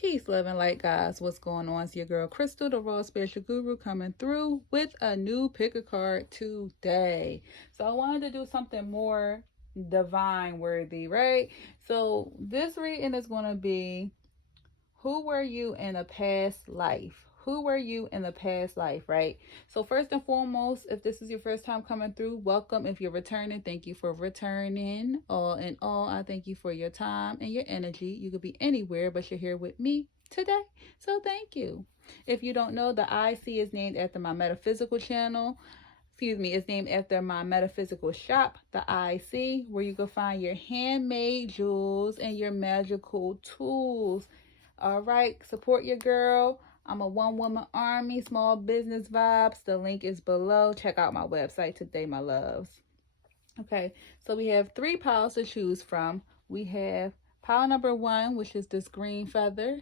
Peace, love, and light, guys. What's going on? It's your girl Crystal, the Raw Spiritual Guru, coming through with a new pick a card today. So I wanted to do something more divine worthy, right? So this reading is going to be, who were you in a past life? Who were you in the past life, right? So first and foremost, if this is your first time coming through, welcome. If you're returning, thank you for returning. All in all, I thank you for your time and your energy. You could be anywhere, but you're here with me today. So thank you. If you don't know, the IC is named after my metaphysical channel. Excuse me, it's named after my metaphysical shop, the IC, where you can find your handmade jewels and your magical tools. All right, support your girl. I'm a one-woman army, small business vibes. The link is below. Check out my website today, my loves. Okay, so we have 3 piles to choose from. We have pile number 1, which is this green feather.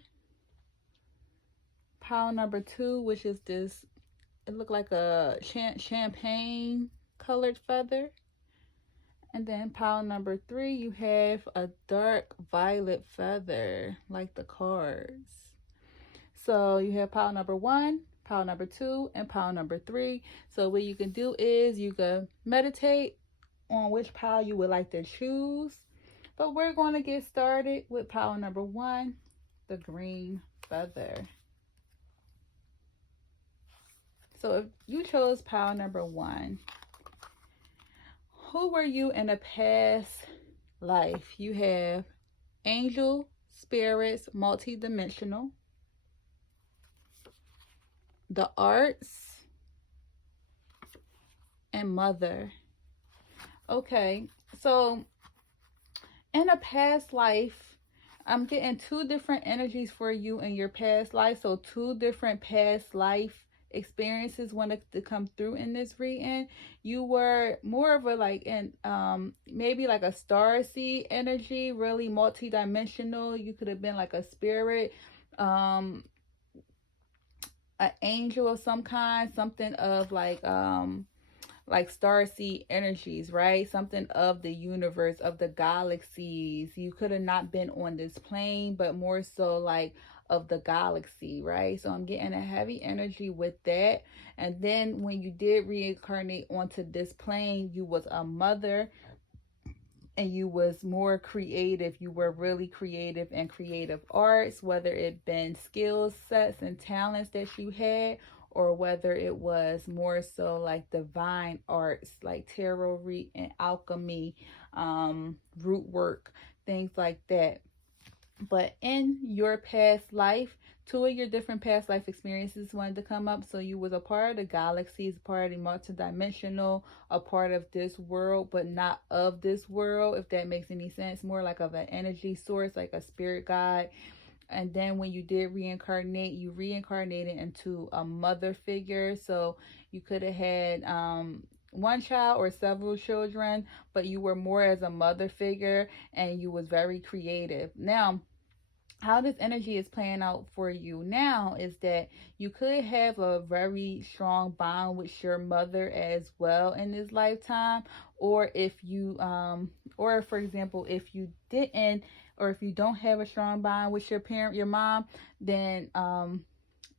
Pile number 2, which is this, it looked like a champagne colored feather. And then pile number 3, you have a dark violet feather, like the cards. So you have pile number 1, pile number 2, and pile number 3. So what you can do is you can meditate on which pile you would like to choose. But we're going to get started with pile number 1, the green feather. So if you chose pile number 1, who were you in a past life? You have angel, spirits, multidimensional, the arts, and mother. Okay, so in a past life, I'm getting 2 different energies for you in your past life. So 2 different past life experiences wanted to come through in this reading. You were more of a maybe like a star seed energy, really multi-dimensional. You could have been like a spirit, an angel of some kind, something of like starseed energies, right? Something of the universe, of the galaxies. You could have not been on this plane, but more so like of the galaxy, right? So I'm getting a heavy energy with that. And then when you did reincarnate onto this plane, you was a mother and you was more creative. You were really creative in creative arts, whether it been skill sets and talents that you had, or whether it was more so like divine arts, like tarot read and alchemy, root work, things like that. But in your past life, 2 of your different past life experiences wanted to come up. So you was a part of the galaxies, part of the multidimensional, a part of this world, but not of this world, if that makes any sense. More like of an energy source, like a spirit guide. And then when you did reincarnate, you reincarnated into a mother figure. So you could have had one child or several children, but you were more as a mother figure and you was very creative. Now, how this energy is playing out for you now is that you could have a very strong bond with your mother as well in this lifetime. Or if you or for example, if you didn't, or if you don't have a strong bond with your parent, your mom, then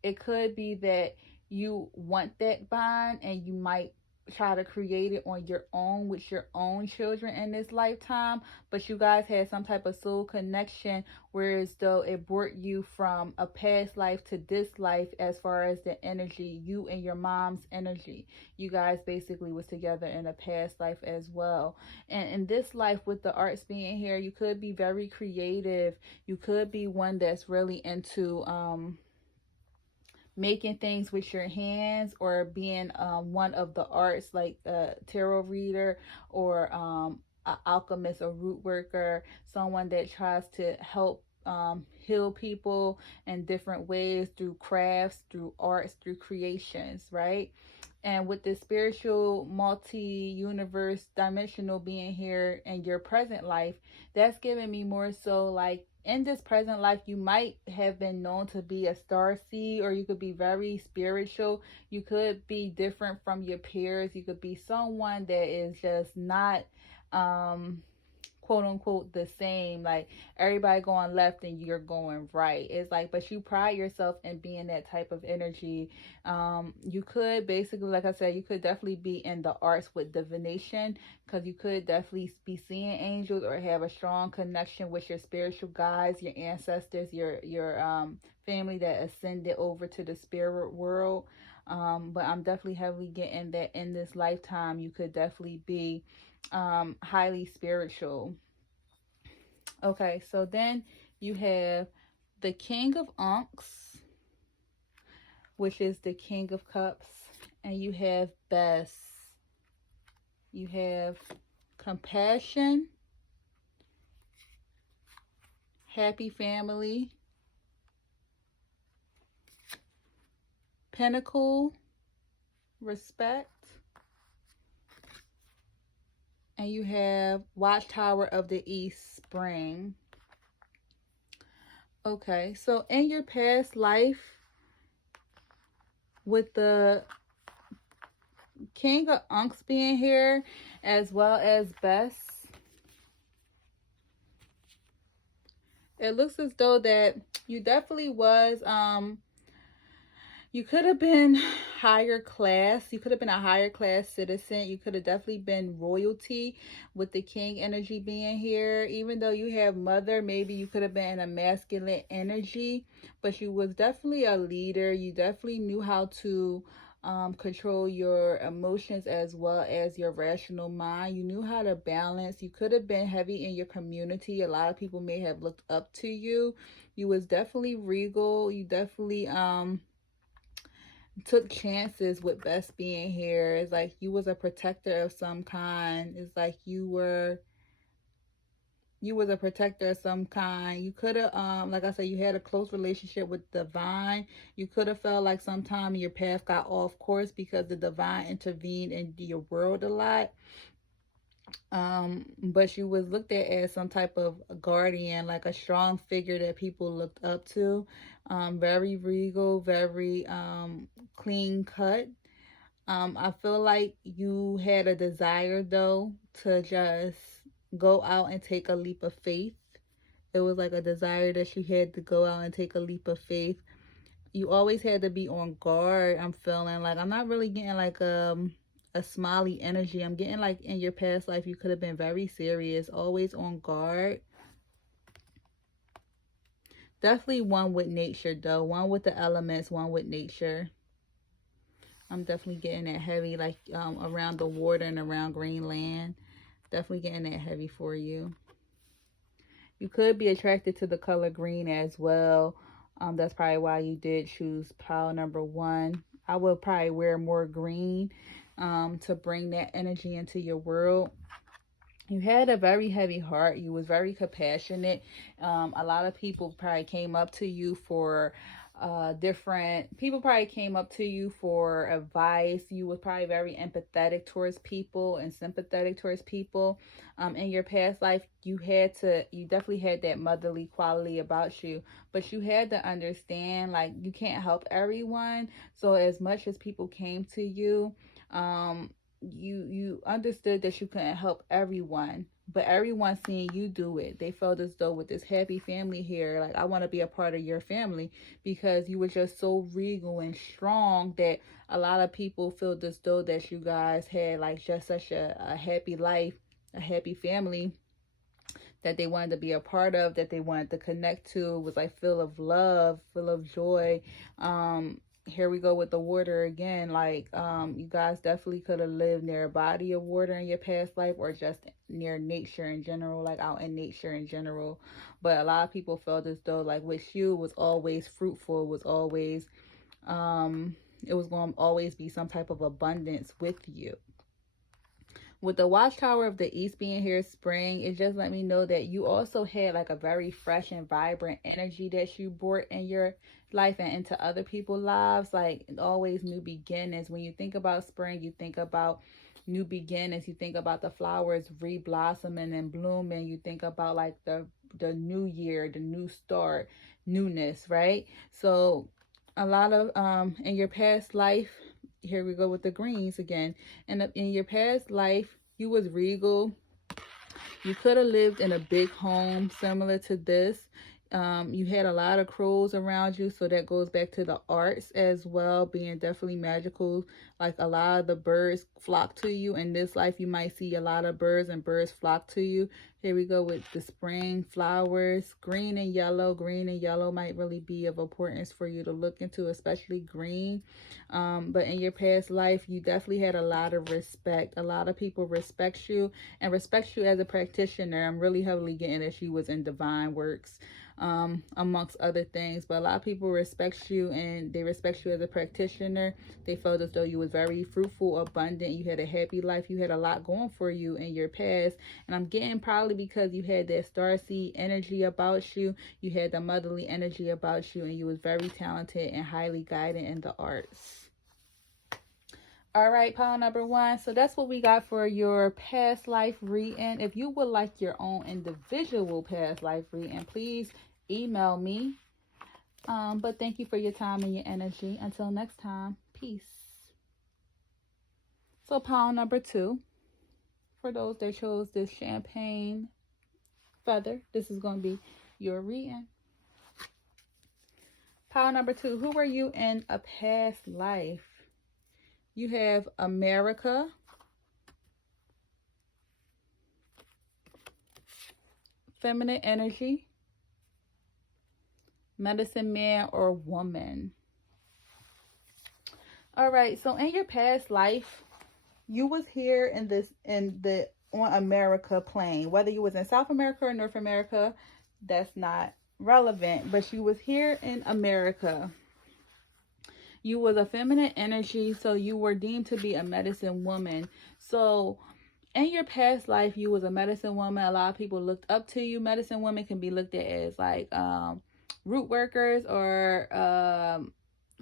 it could be that you want that bond and you might try to create it on your own with your own children in this lifetime. But you guys had some type of soul connection, whereas though it brought you from a past life to this life. As far as the energy, you and your mom's energy, you guys basically was together in a past life as well. And in this life, with the arts being here, you could be very creative. You could be one that's really into making things with your hands, or being one of the arts, like a tarot reader, or an alchemist, or root worker, someone that tries to help heal people in different ways, through crafts, through arts, through creations, right? And with this spiritual multi-universe dimensional being here in your present life, that's giving me more so like, in this present life, you might have been known to be a star seed, or you could be very spiritual. You could be different from your peers. You could be someone that is just not quote unquote the same. Like everybody going left and you're going right. It's like, but you pride yourself in being that type of energy. You could basically, like I said, you could definitely be in the arts with divination, because you could definitely be seeing angels or have a strong connection with your spiritual guides, your ancestors, your family that ascended over to the spirit world. But I'm definitely heavily getting that in this lifetime you could definitely be highly spiritual. Okay, so then you have the King of Unks, which is the King of Cups, and you have Bess. You have compassion, happy family, pinnacle, respect, and you have Watchtower of the East, spring. Okay, so in your past life, with the King of Unks being here, as well as Bess, it looks as though that you definitely was you could have been higher class. You could have been a higher class citizen. You could have definitely been royalty with the king energy being here. Even though you have mother, maybe you could have been a masculine energy, but you was definitely a leader. You definitely knew how to control your emotions as well as your rational mind. You knew how to balance. You could have been heavy in your community. A lot of people may have looked up to you. You was definitely regal. You definitely took chances with Bess being here. It's like you was a protector of some kind. It's like you was a protector of some kind. You could have like I said, you had a close relationship with divine. You could have felt like sometime your path got off course because the divine intervened in your world a lot. But you was looked at as some type of guardian, like a strong figure that people looked up to. Very regal, very clean cut. I feel like you had a desire though to just go out and take a leap of faith. It was like a desire that you had to go out and take a leap of faith. You always had to be on guard. I'm feeling like I'm not really getting like a smiley energy. I'm getting like in your past life you could have been very serious, always on guard. Definitely one with nature though, one with the elements, one with nature. I'm definitely getting that heavy, like around the water and around Greenland. Definitely getting that heavy for you. You could be attracted to the color green as well. That's probably why you did choose pile number one. I would probably wear more green to bring that energy into your world. You had a very heavy heart. You was very compassionate. A lot of people probably came up to you for different people probably came up to you for advice. You was probably very empathetic towards people and sympathetic towards people. In your past life you definitely had that motherly quality about you, but you had to understand like you can't help everyone. So as much as people came to you, you understood that you couldn't help everyone, but everyone seeing you do it, they felt as though with this happy family here, like I want to be a part of your family, because you were just so regal and strong that a lot of people felt as though that you guys had like just such a happy life, a happy family that they wanted to be a part of, that they wanted to connect to. It was like full of love, full of joy. Here we go with the water again. Like you guys definitely could have lived near a body of water in your past life, or just near nature in general, like out in nature in general. But a lot of people felt as though like with you was always fruitful, was always it was going to always be some type of abundance with you. With the Watchtower of the East being here spring, it just let me know that you also had like a very fresh and vibrant energy that you brought in your life and into other people's lives. Like always new beginnings. When you think about spring, you think about new beginnings. You think about the flowers re-blossoming and blooming. You think about like the new year, the new start, newness, right? So a lot of in your past life, here we go with the greens again. And in your past life, you was regal. You could have lived in a big home similar to this. You had a lot of crows around you, so that goes back to the arts as well, being definitely magical. Like a lot of the birds flock to you. In this life, you might see a lot of birds and birds flock to you. Here we go with the spring flowers, green and yellow. Green and yellow might really be of importance for you to look into, especially green. But in your past life, you definitely had a lot of respect. A lot of people respect you and respect you as a practitioner. I'm really heavily getting that she was in divine works, amongst other things. But a lot of people respect you, and they respect you as a practitioner. They felt as though you was very fruitful, abundant. You had a happy life. You had a lot going for you in your past. And I'm getting probably because you had that starseed energy about you. You had the motherly energy about you, and you was very talented and highly guided in the arts. All right, pile number one. So that's what we got for your past life reading. If you would like your own individual past life reading, please email me. But thank you for your time and your energy. Until next time, peace. So pile number two, for those that chose this champagne feather, this is going to be your reading. Pile number two, who were you in a past life? You have America, feminine energy, medicine man or woman. All right, so in your past life, you was here on America plane. Whether you was in South America or North America, that's not relevant, but you was here in America. You was a feminine energy, so you were deemed to be a medicine woman. So in your past life, you was a medicine woman. A lot of people looked up to you. Medicine women can be looked at as like root workers or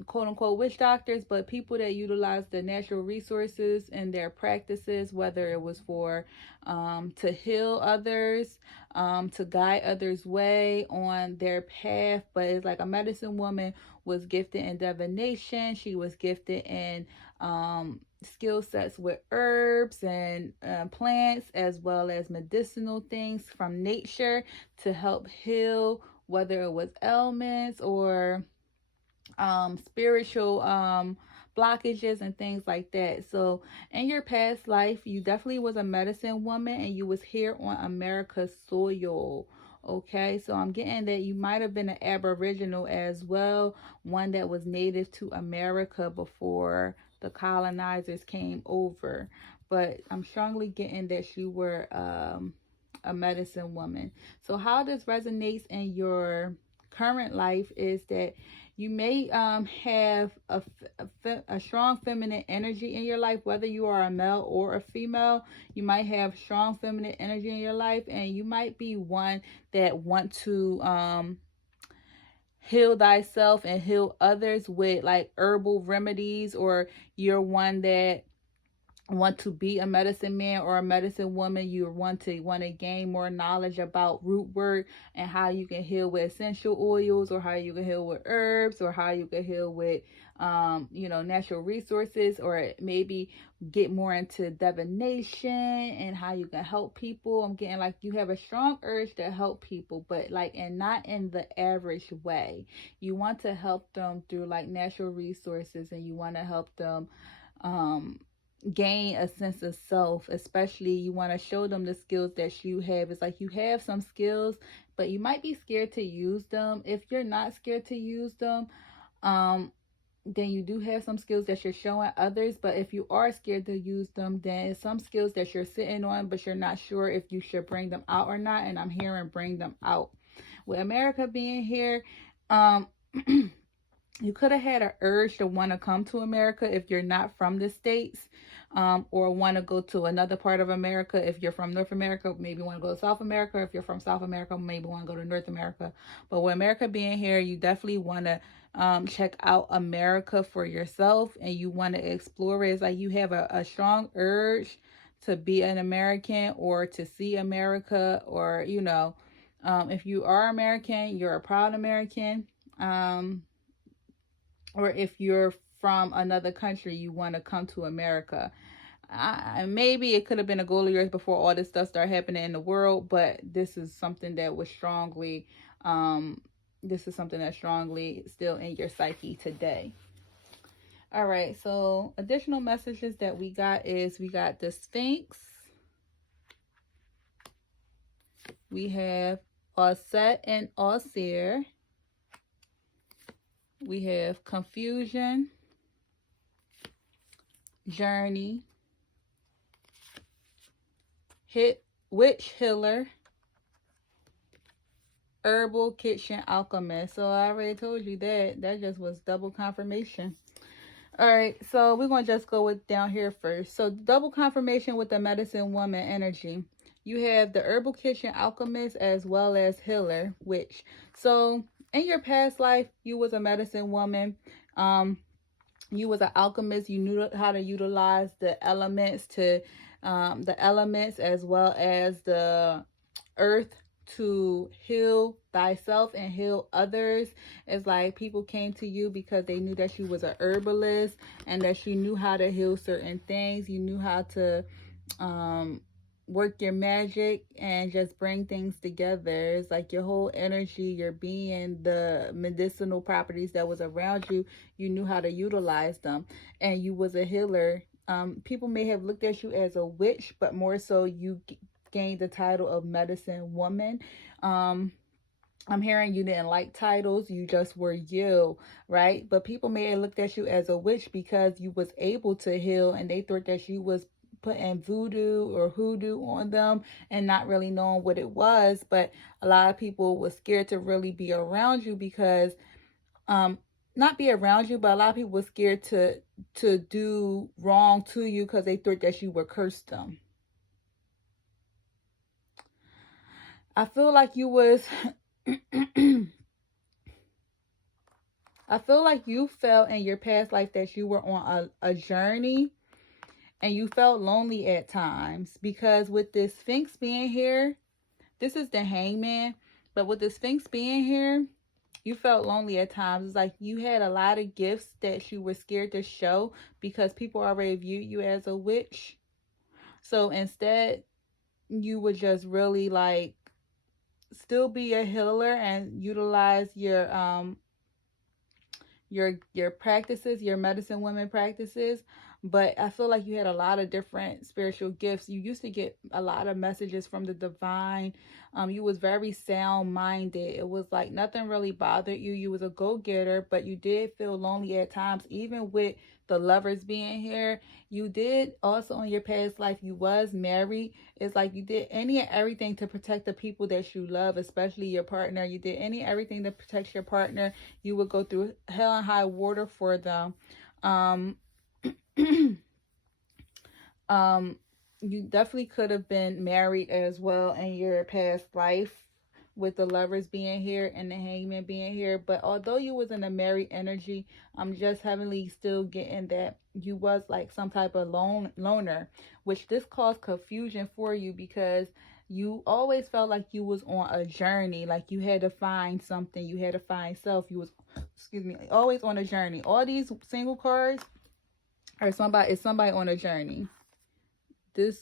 quote unquote witch doctors, but people that utilize the natural resources in their practices, whether it was for to heal others, to guide others' way on their path. But it's like a medicine woman was gifted in divination. She was gifted in skill sets with herbs and plants, as well as medicinal things from nature to help heal, whether it was ailments or spiritual blockages and things like that. So in your past life, you definitely was a medicine woman, and you was here on America's soil. Okay, so I'm getting that you might have been an aboriginal as well, one that was native to America before the colonizers came over. But I'm strongly getting that you were a medicine woman. So how this resonates in your current life is that you may have a strong feminine energy in your life, whether you are a male or a female. You might have strong feminine energy in your life, and you might be one that want to heal thyself and heal others with like herbal remedies, or you're one that want to be a medicine man or a medicine woman. You want to gain more knowledge about root work and how you can heal with essential oils, or how you can heal with herbs, or how you can heal with natural resources, or maybe get more into divination and how you can help people. I'm getting like you have a strong urge to help people, but like, and not in the average way. You want to help them through like natural resources, and you want to help them gain a sense of self. Especially you want to show them the skills that you have. It's like you have some skills, but you might be scared to use them. If you're not scared to use them, then you do have some skills that you're showing others. But if you are scared to use them, then it's some skills that you're sitting on, but you're not sure if you should bring them out or not. And I'm hearing bring them out. With America being here, you could have had an urge to want to come to America if you're not from the States, or want to go to another part of America. If you're from North America, maybe want to go to South America. If you're from South America, maybe want to go to North America. But with America being here, you definitely want to check out America for yourself, and you want to explore it. It's like you have a strong urge to be an American, or to see America, or if you are American, you're a proud American. Or if you're from another country, you want to come to America. Maybe it could have been a goal of yours before all this stuff started happening in the world, but this is something that was strongly, this is something that's strongly still in your psyche today. All right, so additional messages that we got is we got the Sphinx. We have Auset and Auseer. We have Confusion, Journey, Witch Healer, Herbal Kitchen Alchemist. So I already told you that. That just was double confirmation. All right, so we're going to just go with down here first. So double confirmation with the medicine woman energy. You have the Herbal Kitchen Alchemist as well as Healer, Witch. So in your past life, you was a medicine woman. You was an alchemist. You knew how to utilize the elements as well as the earth to heal thyself and heal others. It's like people came to you because they knew that you was a herbalist and that you knew how to heal certain things. You knew how to work your magic and just bring things together. It's like your whole energy, your being, the medicinal properties that was around you, you knew how to utilize them, and you was a healer. People may have looked at you as a witch, but more so you gained the title of medicine woman. I'm hearing you didn't like titles, you just were you, right? But people may have looked at you as a witch because you was able to heal, and they thought that you was putting voodoo or hoodoo on them and not really knowing what it was. But a lot of people were scared to really be around you because not be around you, but a lot of people were scared to do wrong to you because they thought that you would curse them. I feel like you was I feel like you felt in your past life that you were on a journey and you felt lonely at times, because with this Sphinx being here, this is the Hangman, but with the Sphinx being here, you felt lonely at times. It's like you had a lot of gifts that you were scared to show because people already viewed you as a witch. So instead, you would just really like still be a healer and utilize your practices, your medicine women practices. But I feel like you had a lot of different spiritual gifts. You used to get a lot of messages from the divine. You was very sound minded. It was like nothing really bothered you. You was a go-getter, but you did feel lonely at times, even with the Lovers being here. You did also in your past life, you was married. It's like you did any and everything to protect the people that you love, especially your partner. You did any and everything to protect your partner. You would go through hell and high water for them. You definitely could have been married as well in your past life, with the Lovers being here and the Hangman being here. But although you was in a married energy, I'm just heavily still getting that you was like some type of loner, which this caused confusion for you because you always felt like you was on a journey, like you had to find something, you had to find self. You was, always on a journey. All these single cards are somebody on a journey. This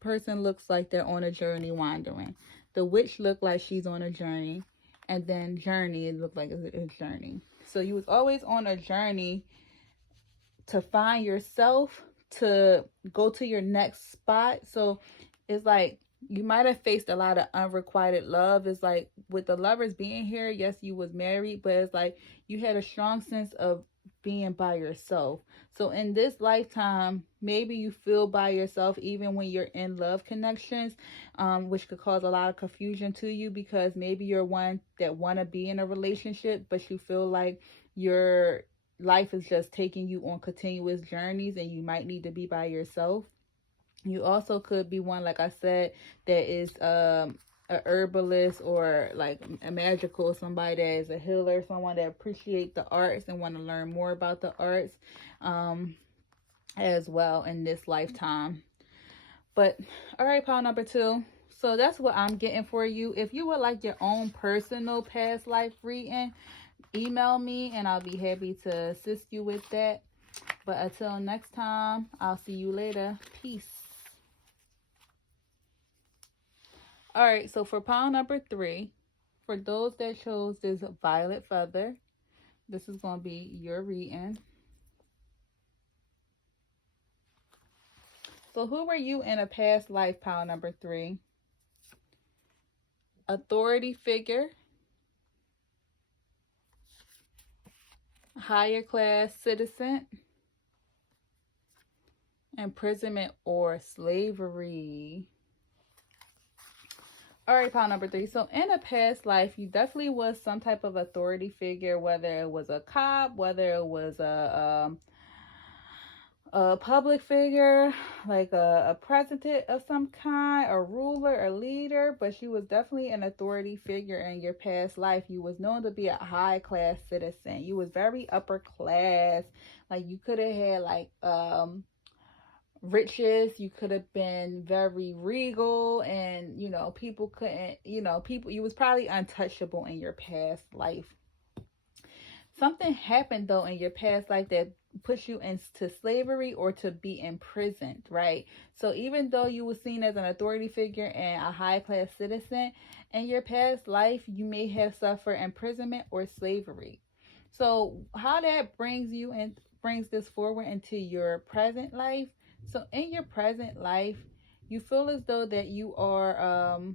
person looks like they're on a journey wandering. The witch looked like she's on a journey. And then journey, it looked like a journey. So you was always on a journey to find yourself, to go to your next spot. So it's like you might have faced a lot of unrequited love. It's like with the Lovers being here, yes, you was married, but it's like you had a strong sense of being by yourself. So in this lifetime, maybe you feel by yourself even when you're in love connections, which could cause a lot of confusion to you because maybe you're one that want to be in a relationship, but you feel like your life is just taking you on continuous journeys and you might need to be by yourself. You also could be one, like I said, that is a herbalist or like a magical, somebody that is a healer, someone that appreciates the arts and want to learn more about the arts as well in this lifetime. But all right, pile number 2. So that's what I'm getting for you. If you would like your own personal past life reading, email me and I'll be happy to assist you with that. But until next time, I'll see you later. Peace. All right, so for pile number 3, for those that chose this violet feather, this is going to be your reading. So who were you in a past life, pile number 3? Authority figure, higher class citizen, imprisonment, or slavery. All right, pile number 3. So in a past life, you definitely was some type of authority figure, whether it was a cop, whether it was a public figure, like a president of some kind, a ruler, a leader, but she was definitely an authority figure in your past life. You was known to be a high class citizen. You was very upper class. Like you could have had like riches. You could have been very regal, and people couldn't, you was probably untouchable in your past life. Something happened though in your past life that puts you into slavery or to be imprisoned, right? So even though you were seen as an authority figure and a high class citizen, in your past life you may have suffered imprisonment or slavery. So how that brings this forward into your present life. So in your present life, you feel as though that you are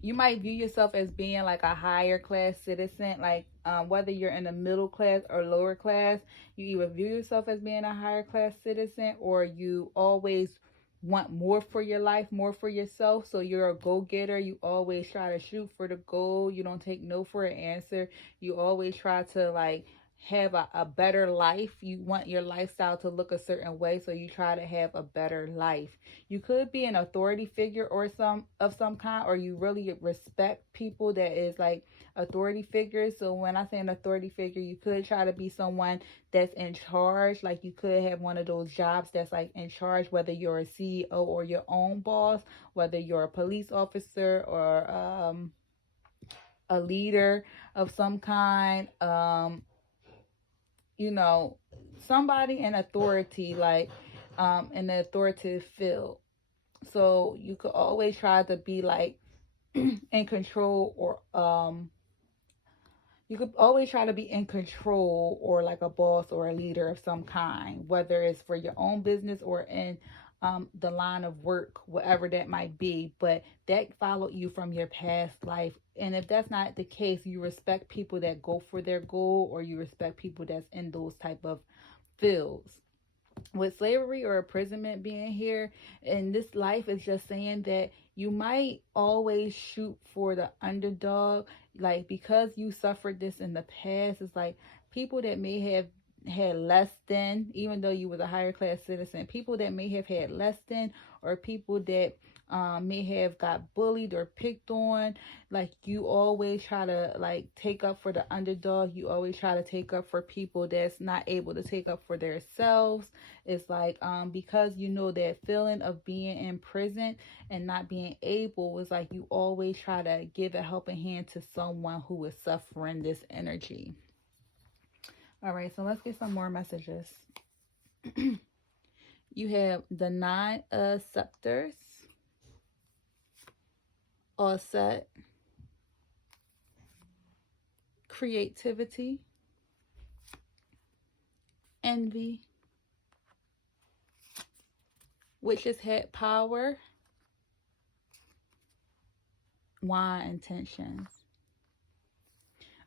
you might view yourself as being like a higher class citizen, like whether you're in the middle class or lower class, you either view yourself as being a higher class citizen, or you always want more for your life, more for yourself. So you're a go-getter. You always try to shoot for the goal. You don't take no for an answer. You always try to like have a better life. You want your lifestyle to look a certain way, so you try to have a better life. You could be an authority figure or some kind, or you really respect people that is like authority figures. So when I say an authority figure, you could try to be someone that's in charge. Like you could have one of those jobs that's like in charge, whether you're a CEO or your own boss, whether you're a police officer or a leader of some kind. Somebody in authority, like in the authoritative field. So you could always try to be like in control, or you could always try to be in control, or like a boss or a leader of some kind, whether it's for your own business or in the line of work, whatever that might be. But that followed you from your past life. And if that's not the case, you respect people that go for their goal, or you respect people that's in those type of fields. With slavery or imprisonment being here in this life, is just saying that you might always shoot for the underdog, like because you suffered this in the past. It's like people that may have had less than, even though you was a higher class citizen, people that may have had less than, or people that may have got bullied or picked on. Like you always try to like take up for the underdog. You always try to take up for people that's not able to take up for themselves. It's like because you know that feeling of being in prison and not being able, is like you always try to give a helping hand to someone who is suffering this energy. All right, so let's get some more messages. You have the 9 of Scepters, all set, creativity, envy, Witch's Hat power, wine intentions.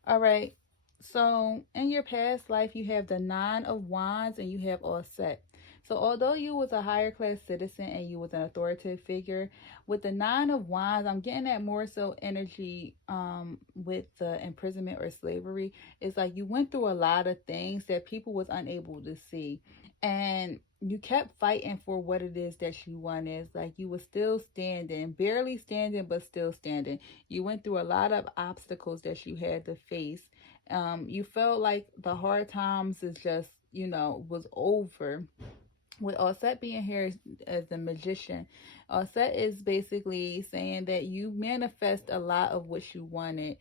All right, so in your past life, you have the 9 of Wands and you have all set. So although you was a higher class citizen and you was an authoritative figure, with the 9 of Wands, I'm getting that more so energy with the imprisonment or slavery. It's like you went through a lot of things that people was unable to see. And you kept fighting for what it is that you wanted. It's like you were still standing, barely standing, but still standing. You went through a lot of obstacles that you had to face. You felt like the hard times is just, was over. With Offset being here as the magician, Offset is basically saying that you manifest a lot of what you wanted.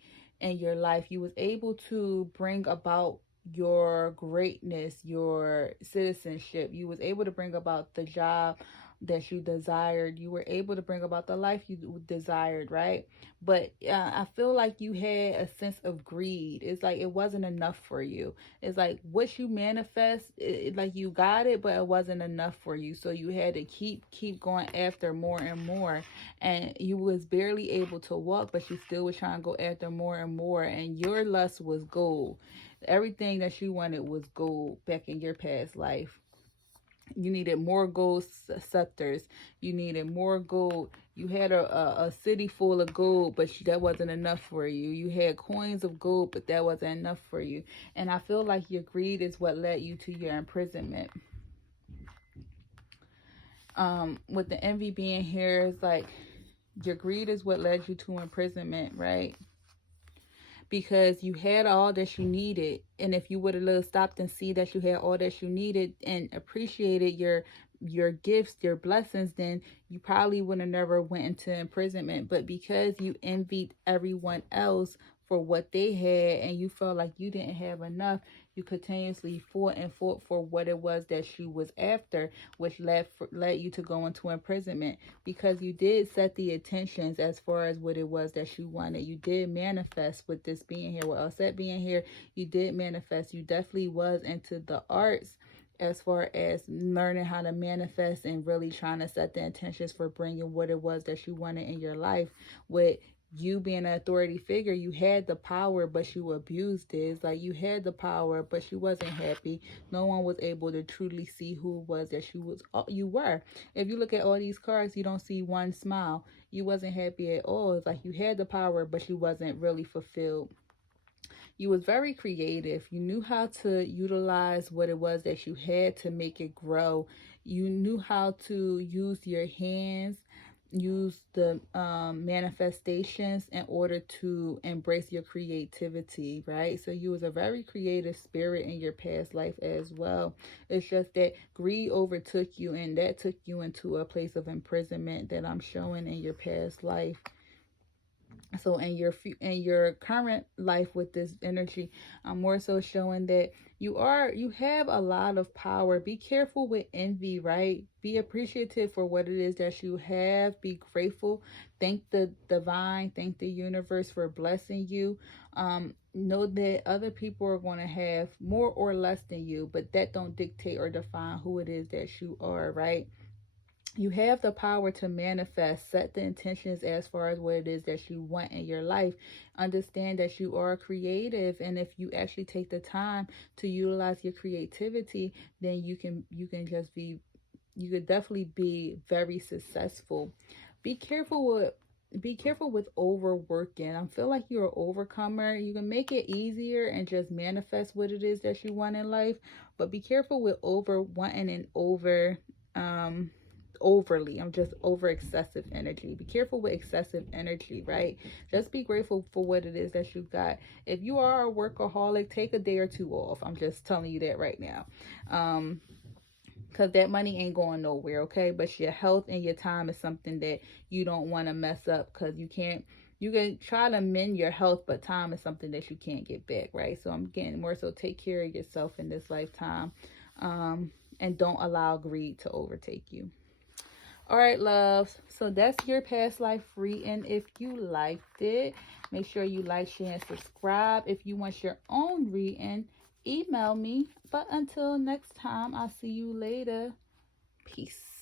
in your life. You was able to bring about your greatness, your citizenship. You was able to bring about the job that you desired. You were able to bring about the life you desired, right? But I feel like you had a sense of greed. It's like it wasn't enough for you. It's like what you manifest, like you got it, but it wasn't enough for you. So you had to keep going after more and more. And you was barely able to walk, but you still was trying to go after more and more. And your lust was gold. Everything that you wanted was gold back in your past life. You needed more gold scepters. You needed more gold. You had a city full of gold, but that wasn't enough for you. You had coins of gold, but that wasn't enough for you. And I feel like your greed is what led you to your imprisonment. With the envy being here, it's like your greed is what led you to imprisonment, right? Because you had all that you needed, and if you would have stopped and see that you had all that you needed and appreciated your gifts, your blessings, then you probably would have never went into imprisonment. But because you envied everyone else for what they had and you felt like you didn't have enough, you continuously fought for what it was that you was after, which led you to go into imprisonment. Because you did set the intentions as far as what it was that you wanted. You did manifest with this being here, with Elset being here. You did manifest. You definitely was into the arts as far as learning how to manifest and really trying to set the intentions for bringing what it was that you wanted in your life. With you being an authority figure, you had the power, but you abused it. It's like you had the power, but you wasn't happy. No one was able to truly see who it was that you were. If you look at all these cards, you don't see one smile. You wasn't happy at all. It's like you had the power, but you wasn't really fulfilled. You was very creative. You knew how to utilize what it was that you had to make it grow. You knew how to use your hands, use the manifestations in order to embrace your creativity, right? So you was a very creative spirit in your past life as well. It's just that greed overtook you, and that took you into a place of imprisonment that I'm showing in your past life. So in your current life with this energy, I'm more so showing that you have a lot of power. Be careful with envy, right? Be appreciative for what it is that you have. Be grateful. Thank the divine, thank the universe for blessing you. Know that other people are going to have more or less than you, but that don't dictate or define who it is that you are, right? You have the power to manifest. Set the intentions as far as what it is that you want in your life. Understand that you are creative, and if you actually take the time to utilize your creativity, then you could definitely be very successful. Be careful with overworking. I feel like you're an overcomer. You can make it easier and just manifest what it is that you want in life, but be careful with over wanting and overly. I'm just over excessive energy. Be careful with excessive energy, right? Just be grateful for what it is that you got. If you are a workaholic, take a day or two off. I'm just telling you that right now. Because that money ain't going nowhere, okay? But your health and your time is something that you don't want to mess up, because you can try to mend your health, but time is something that you can't get back, right? So I'm getting more so take care of yourself in this lifetime, and don't allow greed to overtake you. All right, loves. So that's your past life reading. If you liked it, make sure you like, share, and subscribe. If you want your own reading, email me. But until next time, I'll see you later. Peace.